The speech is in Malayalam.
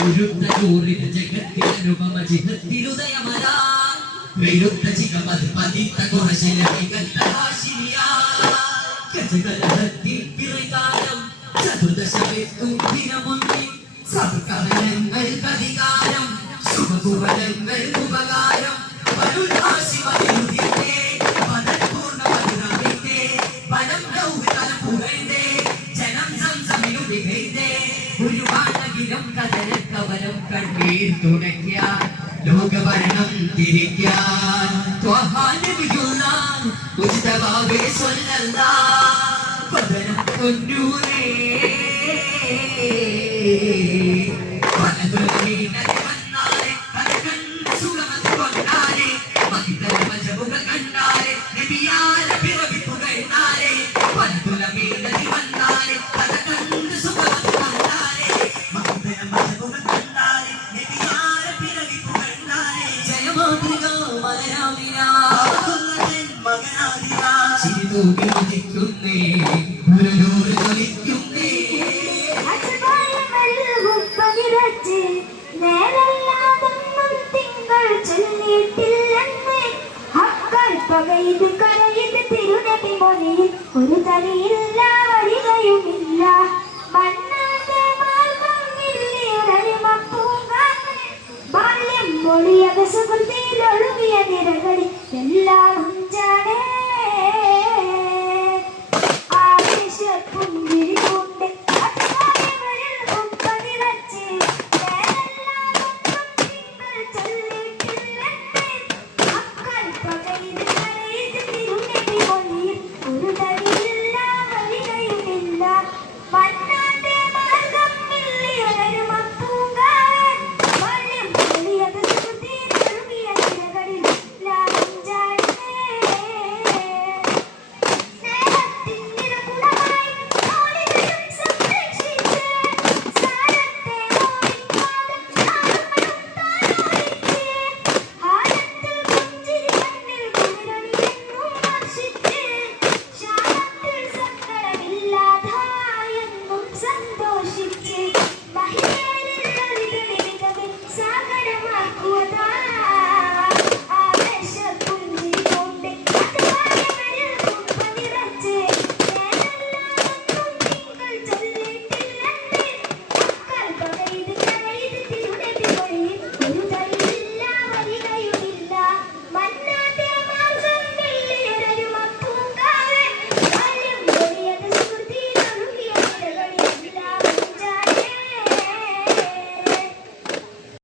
ഉരുത്തൂരിൽ ജഗത്തിനുപമ ജിഹത്തിലുദയമരാ വെയിലുത്ത ചികമത് പതിത്ത കുറശില മികത്തഹാശിനിയാ ഗജകലഹത്തിൽ പിറകാലം ചതുർദശമെത്തും ദിനമൊന്നിൽ സത്കരണങ്ങൾക്കധികാരം ശുഭകുവലങ്ങൾ ഉപകാരം വരുണാശിവതിരുതിന്റെ പദപൂർണ്ണ മധുരമിന്റെ പദം ലൗകിതം പുകഴ്ന്തേ ജനം സംസമിനുതികൈന്തേ ഒരു വാണകിലും കഥനക്കവലം കണ്ണീർ തുടയ്ക്ക ലോകഭരണം തിരിക്കാൻ ത്വഹാനബിയുള്ള ഉജ്തവാവേ സ്വല്ലല്ലാഹ് പദനം കൊന്നൂരേ പനതുലമീനതി വന്നാരെ കഥകണ്ട് സുഖമത് കൊണ്ടാരെ മഹിതര മജബുകൾ കണ്ടാരെ നബിയാര പിറവിപ്പുകഴ്ന്നാരെ പനതുലമീനതി വന്നാരെ കഥകണ്ട് സുഖമത് കൊണ്ടാരെ മഹിതര മജബുകൾ കണ്ടാരെ നബിയാര പിറവിപ്പുകഴ്ന്നാരെ ജയമാതൃക മലരാമിന മകനാദിന ചിരിതൂകി ഉദിക്കുന്നേ പുരലൂര് കളിക്കുന്നേ നേരല്ലാതൊന്നും തിങ്കൾ ചൊല്ലിയിട്ടില്ലെന്ന് ഹക്കൾ പകയത് കരയത് തിരുനബി മൊഴിയിൽ ഒരു തരിയില്ല വരികയുമില്ല മണ്ണാകെ മാർഗം ബാല്യം മൊഴിയക സുഹൃത്തിയിലൊഴുകിയ നിരകളിൽ എല്ലാം